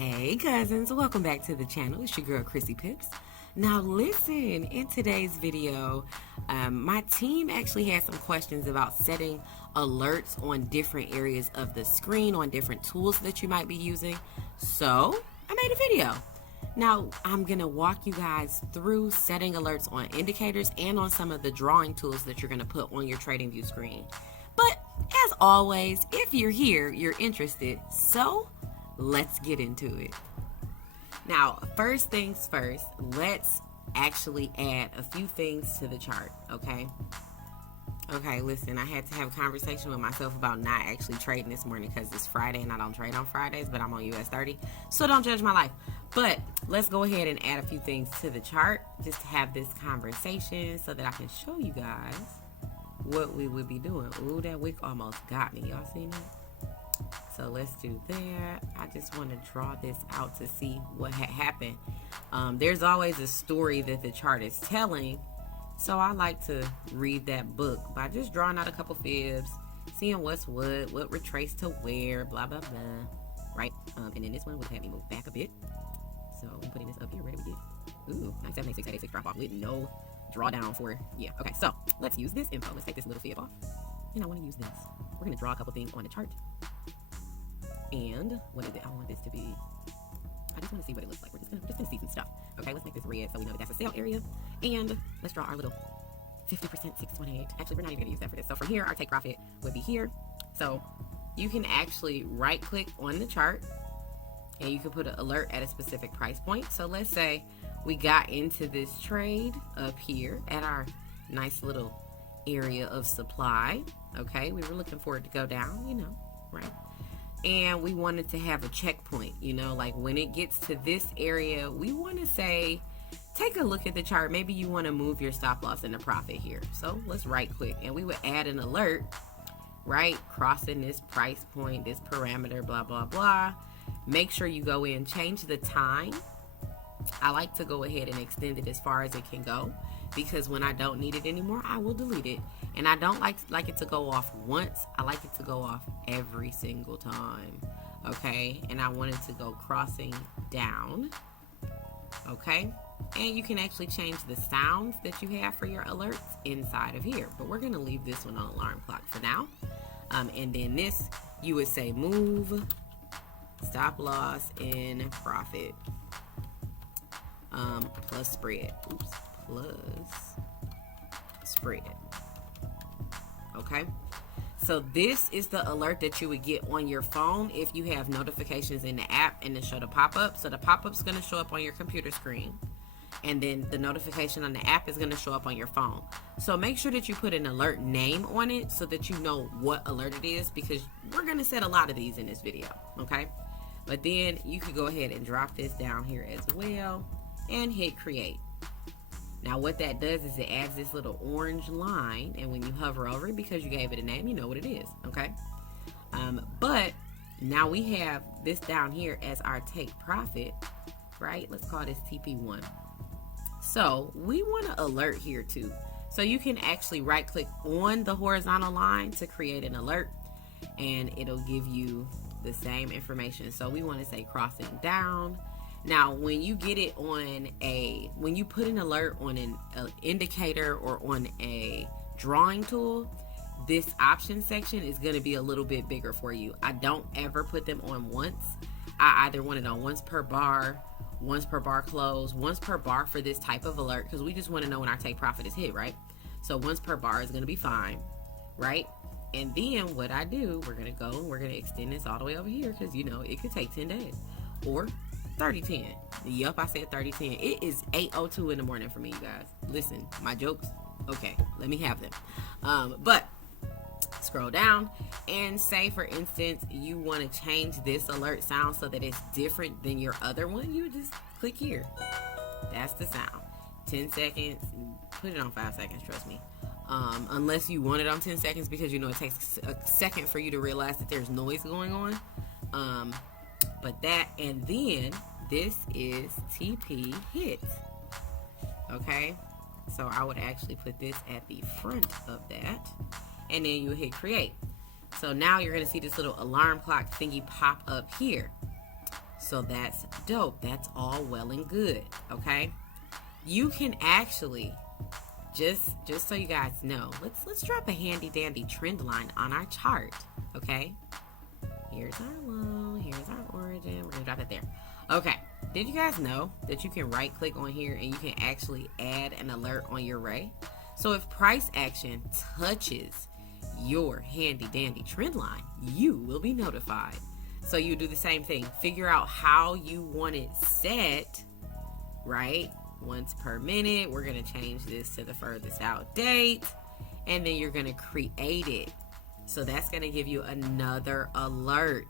Hey cousins, welcome back to the channel. It's your girl Chrissy Pips. Now listen, in today's video, my team actually had some questions about setting alerts on different areas of the screen, on different tools that you might be using. So I made a video. Now I'm gonna walk you guys through setting alerts on indicators and on some of the drawing tools that you're gonna put on your TradingView screen. But as always, if you're here, you're interested. So let's get into it. Now, first things first, let's actually add a few things to the chart, okay? Okay, listen, I had to have a conversation with myself about not actually trading this morning because it's Friday and I don't trade on Fridays, but I'm on US 30, so don't judge my life. But let's go ahead and add a few things to the chart, just to have this conversation so that I can show you guys what we would be doing. Ooh, that wick almost got me. Y'all seen it? So let's do that. I just want to draw this out to see what had happened. There's always a story that the chart is telling. So I like to read that book by just drawing out a couple fibs, seeing what's what retrace to where, blah, blah, blah. Right? And then this one would have me move back a bit. So I'm putting this up here. Where did we get? Ooh, 9786 drop off with no drawdown for, yeah. Okay, so let's use this info. Let's take this little fib off. And I want to use this. We're going to draw a couple things on the chart. And what is it? I want this to be, I just want to see what it looks like. We're just gonna see some stuff. Okay, let's make this red so we know that that's a sale area. And let's draw our little 50% 628. Actually, we're not even gonna use that for this. So from here, our take profit would be here. So you can actually right click on the chart and you can put an alert at a specific price point. So let's say we got into this trade up here at our nice little area of supply. Okay, we were looking for it to go down, you know, right? And we wanted to have a checkpoint, you know, like when it gets to this area, we want to say, take a look at the chart. Maybe you want to move your stop loss into profit here. So let's right click and we would add an alert, right? Crossing this price point, this parameter, blah, blah, blah. Make sure you go in, change the time. I like to go ahead and extend it as far as it can go because when I don't need it anymore, I will delete it. And I don't like it to go off once. I like it to go off every single time. Okay? And I want it to go crossing down. Okay? And you can actually change the sounds that you have for your alerts inside of here. But we're going to leave this one on alarm clock for now. And then this, you would say move stop loss in profit plus spread. Oops. Plus spread. Okay, so this is the alert that you would get on your phone if you have notifications in the app and then show the pop-up. So the pop-up's going to show up on your computer screen and then the notification on the app is going to show up on your phone. So make sure that you put an alert name on it so that you know what alert it is because we're going to set a lot of these in this video. Okay, but then you could go ahead and drop this down here as well and hit create. Now what that does is it adds this little orange line, and when you hover over it, because you gave it a name, you know what it is, okay? But now we have this down here as our take profit, right? Let's call this TP1. So we want to alert here too. So you can actually right click on the horizontal line to create an alert, and it'll give you the same information. So we want to say crossing down. Now, when you get it on when you put an alert on an indicator or on a drawing tool, this option section is going to be a little bit bigger for you. I don't ever put them on once. I either want it on once per bar close, once per bar for this type of alert, because we just want to know when our take profit is hit, right? So once per bar is going to be fine, right? And then what I do, we're going to go and we're going to extend this all the way over here because, you know, it could take 10 days or 30-10. Yup, I said 30-10. It is 8:02 in the morning for me, you guys. Listen, my jokes, okay, let me have them. But scroll down and say, for instance, you want to change this alert sound so that it's different than your other one. You would just click here. That's the sound. 10 seconds. Put it on 5 seconds, trust me. Unless you want it on 10 seconds because you know it takes a second for you to realize that there's noise going on. But that, and then this is TP hit. Okay, so I would actually put this at the front of that, and then you hit create. So now you're going to see this little alarm clock thingy pop up here. So that's dope. That's all well and good, okay? You can actually, just so you guys know, let's drop a handy dandy trend line on our chart, okay? Here's our low, here's our origin. We're gonna drop it there. Okay, did you guys know that you can right click on here and you can actually add an alert on your ray? So if price action touches your handy dandy trend line, you will be notified. So you do the same thing. Figure out how you want it set, right? Once per minute. We're going to change this to the furthest out date. And then you're going to create it. So that's going to give you another alert.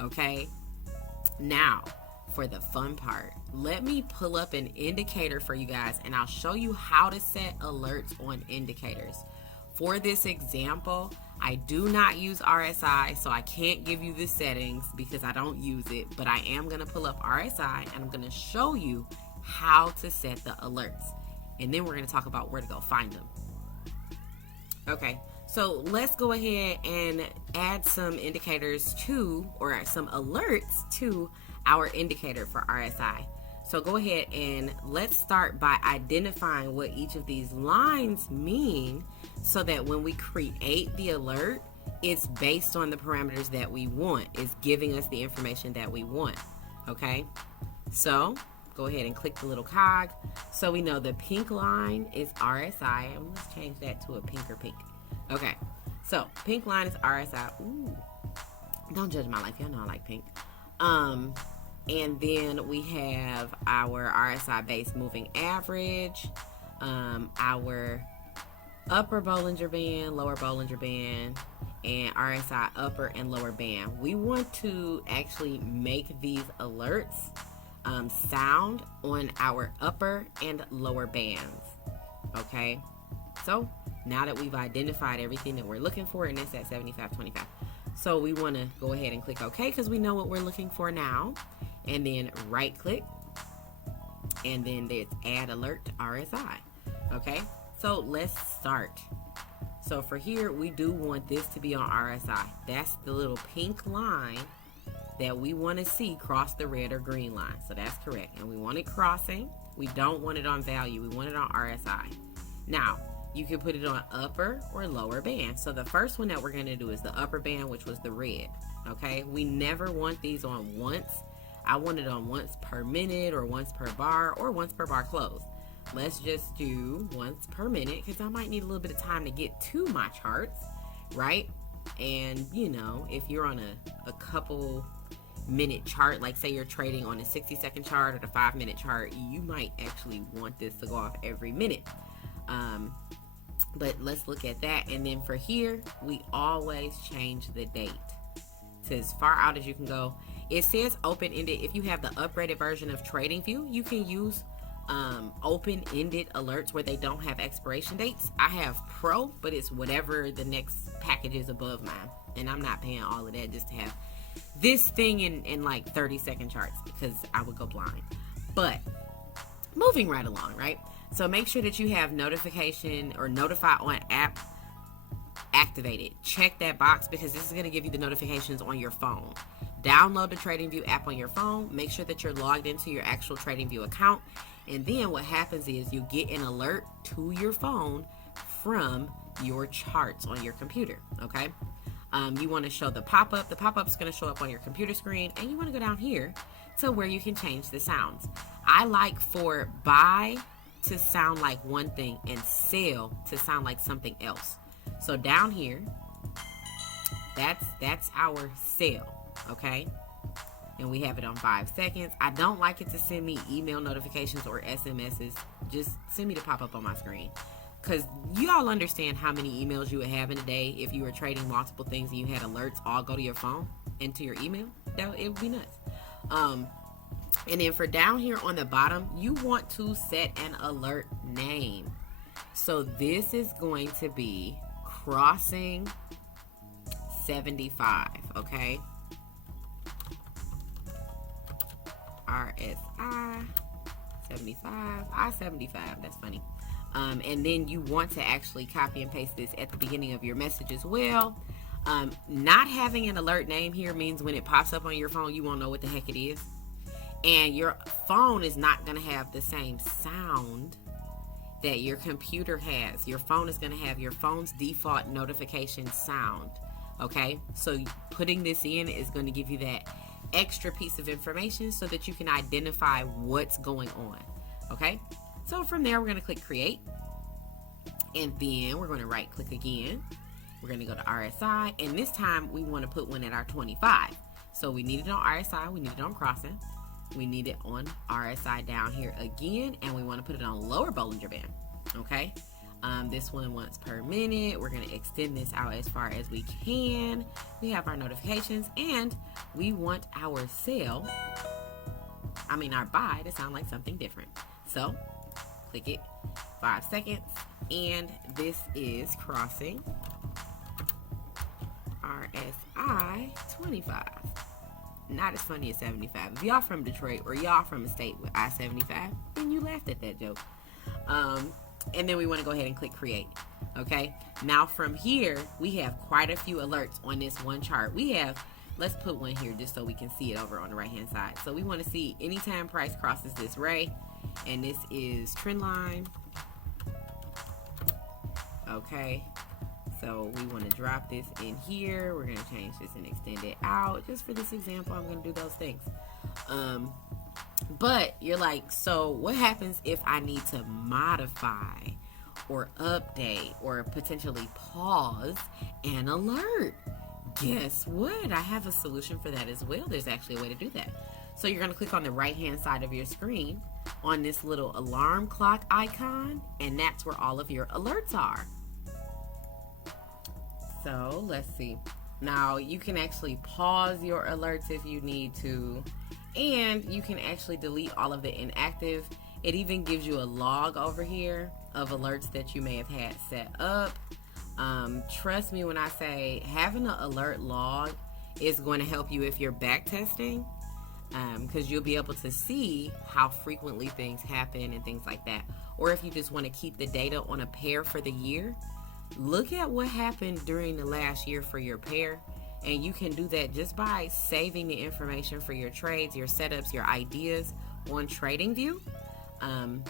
Okay? Now, for the fun part, let me pull up an indicator for you guys, and I'll show you how to set alerts on indicators. For this example, I do not use RSI, so I can't give you the settings because I don't use it, but I am going to pull up RSI and I'm going to show you how to set the alerts. And then we're going to talk about where to go find them. Okay, so let's go ahead and add some indicators to, or some alerts to our indicator for RSI. So go ahead and let's start by identifying what each of these lines mean so that when we create the alert, it's based on the parameters that we want. It's giving us the information that we want, okay? So go ahead and click the little cog. So we know the pink line is RSI, and let's change that to a pinker pink. Okay, so pink line is RSI. Ooh, don't judge my life, y'all know I like pink. And then we have our RSI base moving average, our upper Bollinger Band, lower Bollinger Band, and RSI upper and lower band. We want to actually make these alerts sound on our upper and lower bands. Okay, so now that we've identified everything that we're looking for, and it's at 75.25. So we want to go ahead and click OK because we know what we're looking for now. And then right click, and then there's add alert to RSI. Okay, so let's start. So for here, we do want this to be on RSI. That's the little pink line that we want to see cross the red or green line. So that's correct. And we want it crossing. We don't want it on value. We want it on RSI. Now, you can put it on upper or lower band. So the first one that we're going to do is the upper band, which was the red. Okay, we never want these on once. I want it on once per minute or once per bar or once per bar close. Let's just do once per minute because I might need a little bit of time to get to my charts, right? And you know, if you're on a couple minute chart, like say you're trading on a 60-second chart or the 5-minute chart, you might actually want this to go off every minute. But let's look at that. And then for here, we always change the date to as far out as you can go. It says open-ended. If you have the upgraded version of TradingView, you can use open-ended alerts where they don't have expiration dates. I have Pro, but it's whatever the next package is above mine. And I'm not paying all of that just to have this thing in like 30-second charts because I would go blind. But moving right along, right? So make sure that you have notification or notify on app activated. Check that box because this is going to give you the notifications on your phone. Download the TradingView app on your phone. Make sure that you're logged into your actual TradingView account. And then what happens is you get an alert to your phone from your charts on your computer, okay? You want to show the pop-up. The pop-up is going to show up on your computer screen. And you want to go down here to where you can change the sounds. I like for buy to sound like one thing and sell to sound like something else. So down here, that's our sell, okay? And we have it on 5 seconds. I don't like it to send me email notifications or SMSs. Just send me the pop-up on my screen. Because you all understand how many emails you would have in a day if you were trading multiple things and you had alerts all go to your phone and to your email. It would be nuts. And then for down here on the bottom, you want to set an alert name. So this is going to be crossing 75, okay? RSI 75, I-75, that's funny. And then you want to actually copy and paste this at the beginning of your message as well. Not having an alert name here means when it pops up on your phone, you won't know what the heck it is. And your phone is not going to have the same sound that your computer has. Your phone is going to have your phone's default notification sound. Okay, so putting this in is going to give you that extra piece of information so that you can identify what's going on. Okay, so from there we're going to click create, and then we're going to right click again. We're going to go to RSI, and this time we want to put one at our 25. So we need it on RSI, we need it on crossing, we need it on RSI down here again, and we want to put it on lower Bollinger Band. Okay, this one once per minute. We're going to extend this out as far as we can. We have our notifications, and we want our sell, our buy to sound like something different. So click it, 5 seconds, and this is crossing RSI 25. Not as funny as 75. If y'all from Detroit or y'all from a state with I-75, then you laughed at that joke. And then we want to go ahead and click create. Okay, now from here we have quite a few alerts on this one chart. We have, let's put one here just so we can see it over on the right hand side. So we want to see anytime price crosses this ray, and this is trend line. Okay, so we want to drop this in here. We're going to change this and extend it out. Just for this example, I'm going to do those things. But you're like, so what happens if I need to modify or update or potentially pause an alert? Guess what? I have a solution for that as well. There's actually a way to do that. So you're going to click on the right hand side of your screen on this little alarm clock icon, and that's where all of your alerts are. So let's see. Now you can actually pause your alerts if you need to, and you can actually delete all of the inactive. It even gives you a log over here of alerts that you may have had set up. Trust me when I say having an alert log is going to help you if you're back testing, because you'll be able to see how frequently things happen and things like that. Or if you just want to keep the data on a pair for the year, look at what happened during the last year for your pair. And you can do that just by saving the information for your trades, your setups, your ideas on TradingView.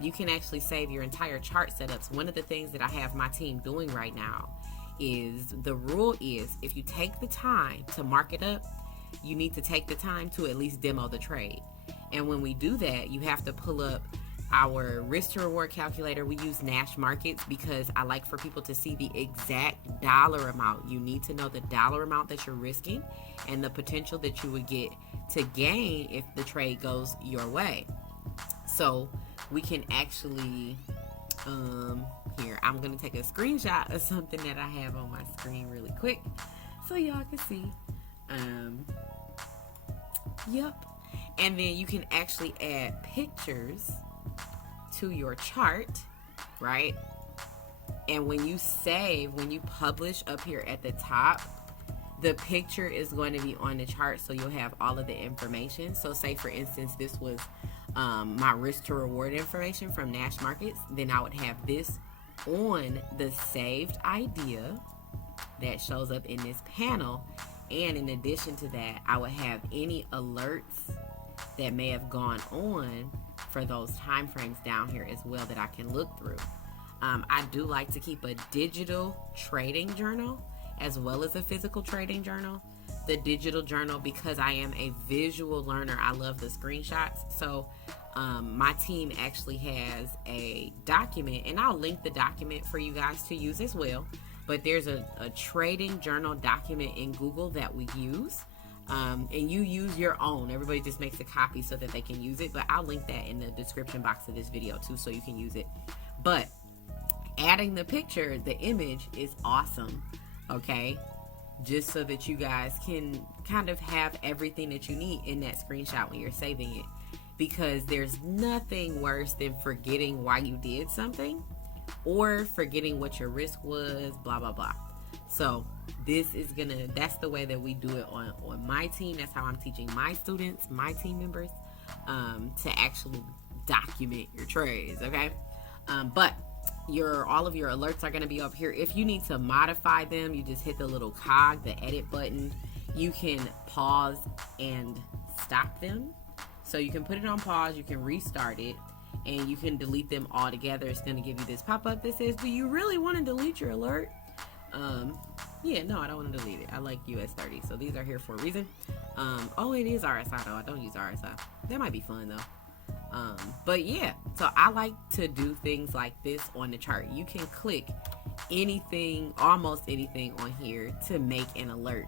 You can actually save your entire chart setups. One of the things that I have my team doing right now is, the rule is, if you take the time to mark it up, you need to take the time to at least demo the trade. And when we do that, you have to pull up our risk to reward calculator. We use Nash Markets because I like for people to see the exact dollar amount. You need to know the dollar amount that you're risking and the potential that you would get to gain if the trade goes your way. So we can actually, here, I'm going to take a screenshot of something that I have on my screen really quick so y'all can see. Yep. And then you can actually add pictures to your chart, right? And when you save, when you publish up here at the top, the picture is going to be on the chart, so you'll have all of the information. So say for instance this was my risk to reward information from Nash Markets, then I would have this on the saved idea that shows up in this panel. And in addition to that, I would have any alerts that may have gone on for those time frames down here as well that I can look through. I do like to keep a digital trading journal as well as a physical trading journal. The digital journal, because I am a visual learner, I love the screenshots. So my team actually has a document, and I'll link the document for you guys to use as well. But there's a trading journal document in Google that we use. And you use your own. Everybody just makes a copy so that they can use it. But I'll link that in the description box of this video too, so you can use it. But adding the picture, the image is awesome. Okay? Just so that you guys can kind of have everything that you need in that screenshot when you're saving it. Because there's nothing worse than forgetting why you did something, or forgetting what your risk was, blah, blah, blah. So this is that's the way that we do it on my team. That's how I'm teaching my students, my team members, to actually document your trades, okay? But all of your alerts are going to be up here. If you need to modify them, you just hit the little cog, the edit button. You can pause and stop them. So you can put it on pause, you can restart it, and you can delete them all together. It's going to give you this pop-up that says, do you really want to delete your alert? Yeah, no, I don't want to delete it. I like US30, so these are here for a reason. Oh, it is RSI though. I don't use RSI. That might be fun though. But yeah, so I like to do things like this on the chart. You can click anything, almost anything on here to make an alert.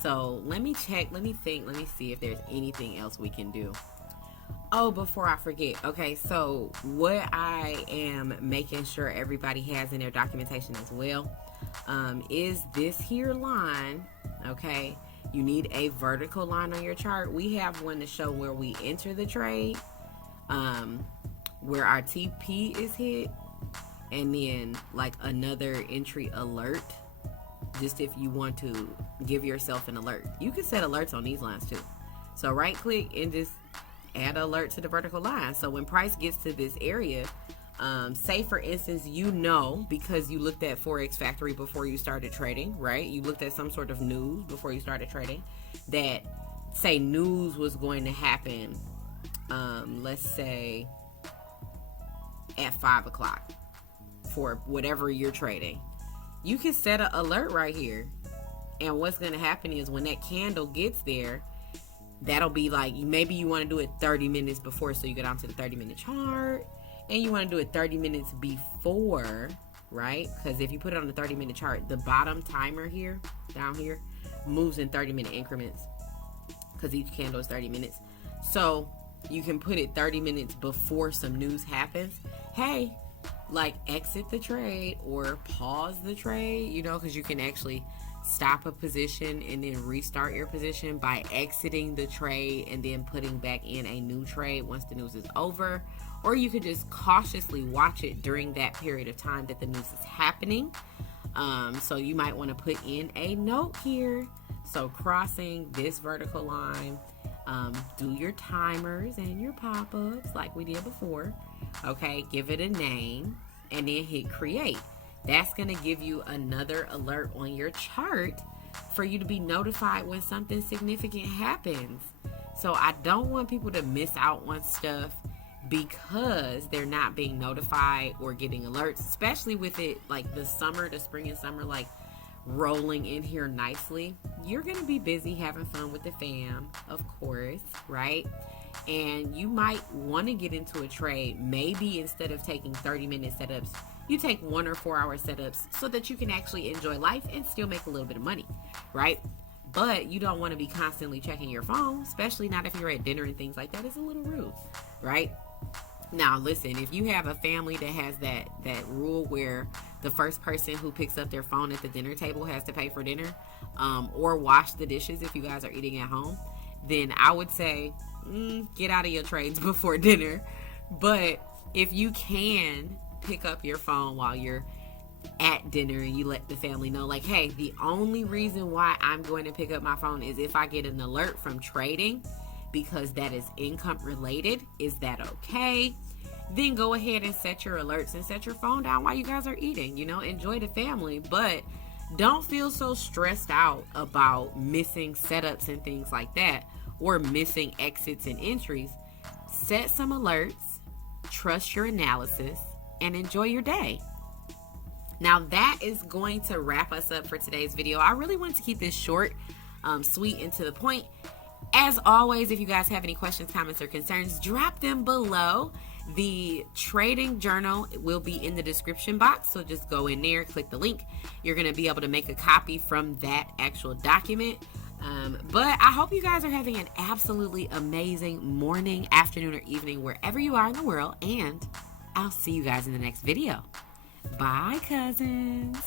So let me check, let me think, let me see if there's anything else we can do. Oh, before I forget, okay, so what I am making sure everybody has in their documentation as well is this here line, okay? You need a vertical line on your chart. We have one to show where we enter the trade, where our TP is hit, and then like another entry alert, just if you want to give yourself an alert. You can set alerts on these lines too. So right click and just add an alert to the vertical line. So when price gets to this area, say for instance, you know, because you looked at Forex Factory before you started trading, right? You looked at some sort of news before you started trading that say news was going to happen, let's say at 5 o'clock for whatever you're trading. You can set an alert right here. And what's going to happen is when that candle gets there, that'll be like, maybe you want to do it 30 minutes before, so you get onto the 30-minute chart, and you want to do it 30 minutes before, right? Because if you put it on the 30-minute chart, the bottom timer here, down here, moves in 30-minute increments because each candle is 30 minutes. So you can put it 30 minutes before some news happens. Hey, like exit the trade or pause the trade, you know, because you can actually stop a position and then restart your position by exiting the trade and then putting back in a new trade once the news is over. Or you could just cautiously watch it during that period of time that the news is happening. So you might want to put in a note here. So crossing this vertical line, do your timers and your pop-ups like we did before. Okay, give it a name and then hit create. That's going to give you another alert on your chart for you to be notified when something significant happens. So I don't want people to miss out on stuff because they're not being notified or getting alerts, especially with it like the summer, the spring and summer, like rolling in here nicely. You're going to be busy having fun with the fam, of course, right? And you might want to get into a trade. Maybe instead of taking 30-minute setups, you take 1 or 4 hour setups so that you can actually enjoy life and still make a little bit of money, right? But you don't want to be constantly checking your phone, especially not if you're at dinner and things like that. It's a little rude, right? Now, listen, if you have a family that has that rule where the first person who picks up their phone at the dinner table has to pay for dinner, or wash the dishes if you guys are eating at home, then I would say get out of your trades before dinner. But if you can pick up your phone while you're at dinner and you let the family know, like, hey, the only reason why I'm going to pick up my phone is if I get an alert from trading, because that is income related. Is that okay? Then go ahead and set your alerts and set your phone down while you guys are eating. You know, enjoy the family, but don't feel so stressed out about missing setups and things like that, or missing exits and entries. Set some alerts, trust your analysis, and enjoy your day. Now that is going to wrap us up for today's video. I really wanted to keep this short, sweet, and to the point. As always, if you guys have any questions, comments, or concerns, drop them below. The trading journal will be in the description box, so just go in there, click the link. You're going to be able to make a copy from that actual document. But I hope you guys are having an absolutely amazing morning, afternoon, or evening, wherever you are in the world, and I'll see you guys in the next video. Bye, cousins.